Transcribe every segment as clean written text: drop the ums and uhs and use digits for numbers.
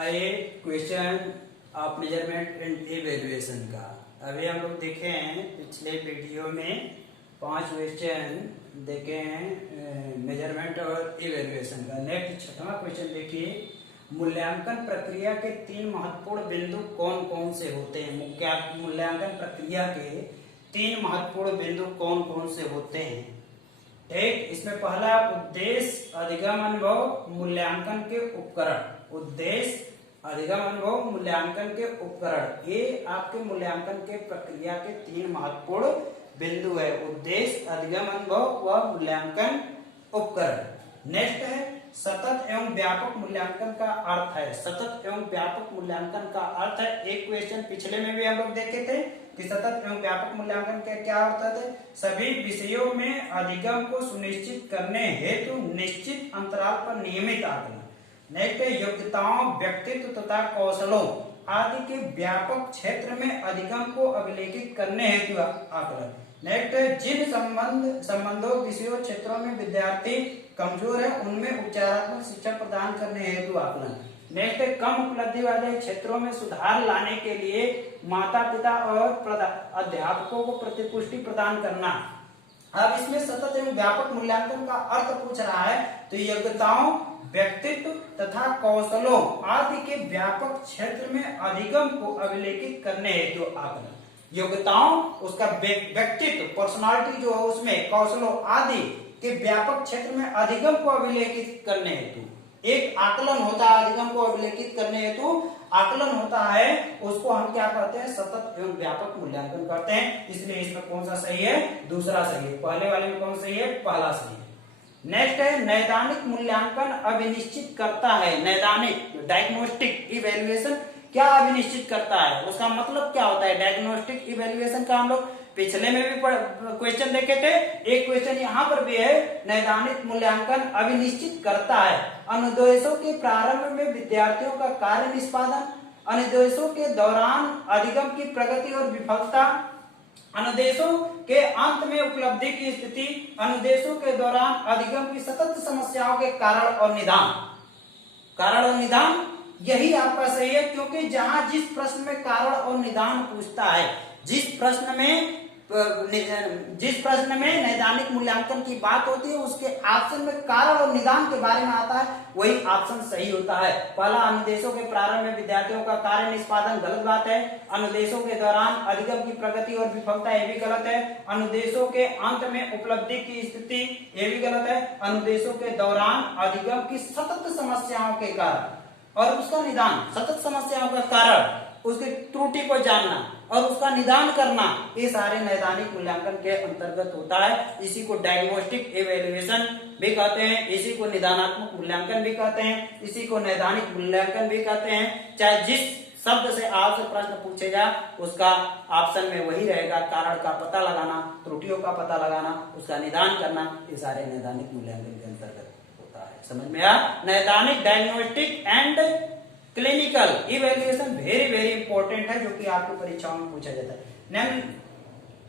आए question of measurement and evaluation का। अभी हम लोग देखे हैं पिछले वीडियो में 5 क्वेश्चन देखे हैं मेजरमेंट और इवेल्युएशन का। नेक्स्ट 6वां क्वेश्चन देखिए, मूल्यांकन प्रक्रिया के 3 महत्वपूर्ण बिंदु कौन कौन से होते हैं। मूल्यांकन प्रक्रिया के 3 महत्वपूर्ण बिंदु कौन कौन से होते हैं। ठीक, इसमें पहला उद्देश्य, अधिगम, अनुभव, मूल्यांकन के उपकरण। उद्देश्य, अधिगम, अनुभव, मूल्यांकन के उपकरण, ये आपके मूल्यांकन के प्रक्रिया के 3 महत्वपूर्ण बिंदु है। उद्देश्य, अधिगम, अनुभव व मूल्यांकन उपकरण। नेक्स्ट है सतत एवं व्यापक मूल्यांकन का अर्थ है। सतत एवं व्यापक मूल्यांकन का अर्थ है, एक क्वेश्चन पिछले में भी हम लोग देखे थे कि सतत एवं व्यापक मूल्यांकन का क्या अर्थ है। सभी विषयों में अधिगम को सुनिश्चित करने हेतु निश्चित अंतराल पर नियमित आकलन। नेक्स्ट है योग्यताओं, व्यक्तित्व तथा कौशलों आदि के व्यापक क्षेत्र में अधिगम को अभिलेखित करने हेतु आकलन। नेक्स्ट है जिन संबंधों विषयों क्षेत्रों में विद्यार्थी कमजोर है उनमें उपचारात्मक शिक्षा प्रदान करने हेतु आकलन। नेक्स्ट है कम उपलब्धि वाले क्षेत्रों में सुधार लाने के लिए माता पिता और अध्यापकों को प्रतिपुष्टि प्रदान करना। अब इसमें सतत एवं व्यापक मूल्यांकन का अर्थ पूछ रहा है, तो योग्यताओं, व्यक्तित्व तथा कौशलों आदि के व्यापक क्षेत्र में अधिगम को अभिलेखित करने हेतु आकलन। योग्यताओं, उसका व्यक्तित्व, पर्सनालिटी जो है उसमें, कौशलों आदि के व्यापक क्षेत्र में अधिगम को अभिलेखित करने हेतु एक आकलन होता है। अधिगम को अभिलेखित करने हेतु आकलन होता है, उसको हम क्या कहते हैं, सतत एवं व्यापक मूल्यांकन करते हैं। इसलिए इसमें कौन सा सही है, दूसरा सही है। पहले वाले में कौन सही है, पहला सही है। नेक्स्ट है नैदानिक मूल्यांकन अभिनिश्चित करता है। नैदानिक, डायग्नोस्टिक इवेल्युएशन क्या अभिनिश्चित करता है, उसका मतलब क्या होता है। डायग्नोस्टिक इवेल्युएशन का हम लोग पिछले में भी क्वेश्चन देखे थे, एक क्वेश्चन यहाँ पर भी है। नैदानिक मूल्यांकन अभिनिश्चित करता है अनुदेशों के प्रारंभ में विद्यार्थियों का कार्य निष्पादन, अनुदेशों के दौरान अधिगम की प्रगति और विफलता, अनुदेशों के अंत में उपलब्धि की स्थिति, अनुदेशों के दौरान अधिगम की सतत समस्याओं के कारण और निदान। कारण और निदान यही आपका सही है, क्योंकि जहां जिस प्रश्न में कारण और निदान पूछता है, जिस प्रश्न में नैदानिक मूल्यांकन की बात होती है, उसके ऑप्शन में कारण और निदान के बारे में आता है, वही ऑप्शन सही होता है। पहला, अनुदेशों के प्रारंभ में विद्यार्थियों का कार्य निष्पादन, गलत बात है। अनुदेशों के दौरान अधिगम की प्रगति और विफलता, ये भी गलत है। अनुदेशों के अंत में उपलब्धि की स्थिति, ये भी गलत है। अनुदेशों के दौरान अधिगम की सतत समस्याओं के कारण और उसका निदान, सतत समस्याओं का कारण, उसकी त्रुटि को जानना और उसका निदान करना, ये सारे नैदानिक मूल्यांकन के अंतर्गत होता है। इसी को डायग्नोस्टिक इवेल्युएशन भी कहते हैं, इसी को निदानात्मक मूल्यांकन भी कहते हैं, इसी को नैदानिक मूल्यांकन भी कहते हैं। चाहे जिस शब्द से आपसे प्रश्न पूछेगा उसका ऑप्शन में वही रहेगा। कारण का पता लगाना, त्रुटियों का पता लगाना, उसका निदान करना, ये सारे नैदानिक मूल्यांकन के अंतर्गत होता है। समझ में आया। नैदानिक, diagnostic and clinical evaluation very important है, जो कि आपकी परीक्षाओं में पूछा जाता है।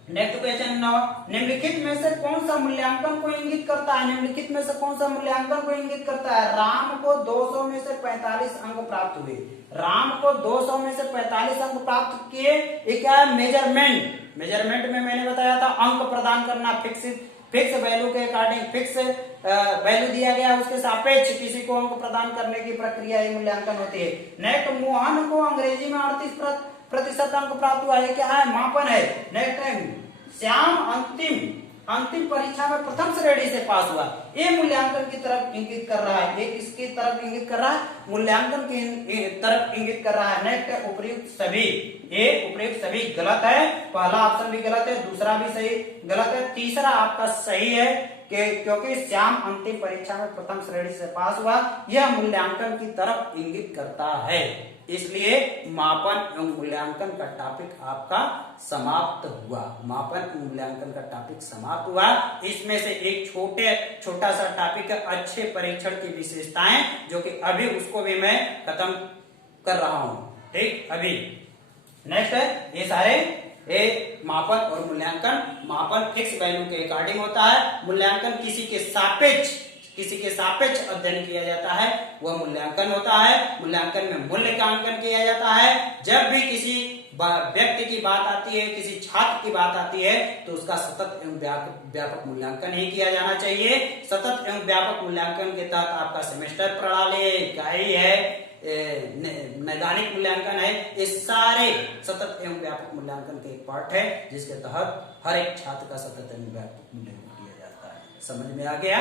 नेक्स्ट क्वेश्चन 9, निम्नलिखित में से कौन सा मूल्यांकन को इंगित करता है। निम्नलिखित में से कौन सा मूल्यांकन को इंगित करता है। राम को 200 में से 45 अंक प्राप्त हुए। राम को 200 में से 45 अंक प्राप्त किए। ये क्या है, मेजरमेंट। मेजरमेंट में मैंने बताया था अंक प्रदान करना, फिक्स वैल्यू के अकॉर्डिंग, फिक्स वैल्यू दिया गया उसके सापेक्ष किसी को अंक प्रदान करने की प्रक्रिया मूल्यांकन होती है। नेक्स्ट, मोहन को अंग्रेजी में 38% अंक प्राप्त हुआ है, क्या है, मापन है। नेक्स्ट टाइम श्याम अंतिम परीक्षा में प्रथम श्रेणी से पास हुआ, ये मूल्यांकन की तरफ इंगित कर रहा है। ये किसकी तरफ इंगित कर रहा है, मूल्यांकन की तरफ इंगित कर रहा है। नेक्स्ट, उपयुक्त सभी, ये उपयुक्त सभी गलत है। पहला ऑप्शन भी गलत है, दूसरा भी सही गलत है, तीसरा आपका सही है क्योंकि श्याम अंतिम परीक्षा में प्रथम श्रेणी से पास हुआ, यह मूल्यांकन की तरफ इंगित करता है। इसलिए मापन एवं मूल्यांकन का टॉपिक आपका समाप्त हुआ। मापन एवं मूल्यांकन का टॉपिक समाप्त हुआ। इसमें से एक छोटा सा टॉपिक है अच्छे परीक्षण की विशेषताएं, जो कि अभी उसको भी मैं खत्म कर रहा हूं। ठीक, अभी नेक्स्ट है ये सारे मापन और मूल्यांकन। मापन फिक्स वैल्यू के अकॉर्डिंग होता है, मूल्यांकन किसी के सापेक्ष किसी के सापेक्ष अध्ययन किया जाता है वह मूल्यांकन होता है। मूल्यांकन में मूल्य का अंकन किया जाता है। जब भी किसी व्यक्ति की बात आती है, किसी छात्र की बात आती है, तो उसका सतत एवं व्यापक मूल्यांकन ही किया जाना चाहिए। सतत एवं व्यापक मूल्यांकन के तहत आपका सेमेस्टर प्रणाली क्या ही है, नैदानिक मूल्यांकन है, ये सारे सतत एवं व्यापक मूल्यांकन के एक पार्ट है जिसके तहत हर एक छात्र का सतत एवं व्यापक मूल्यांकन किया जाता है। समझ में आ गया?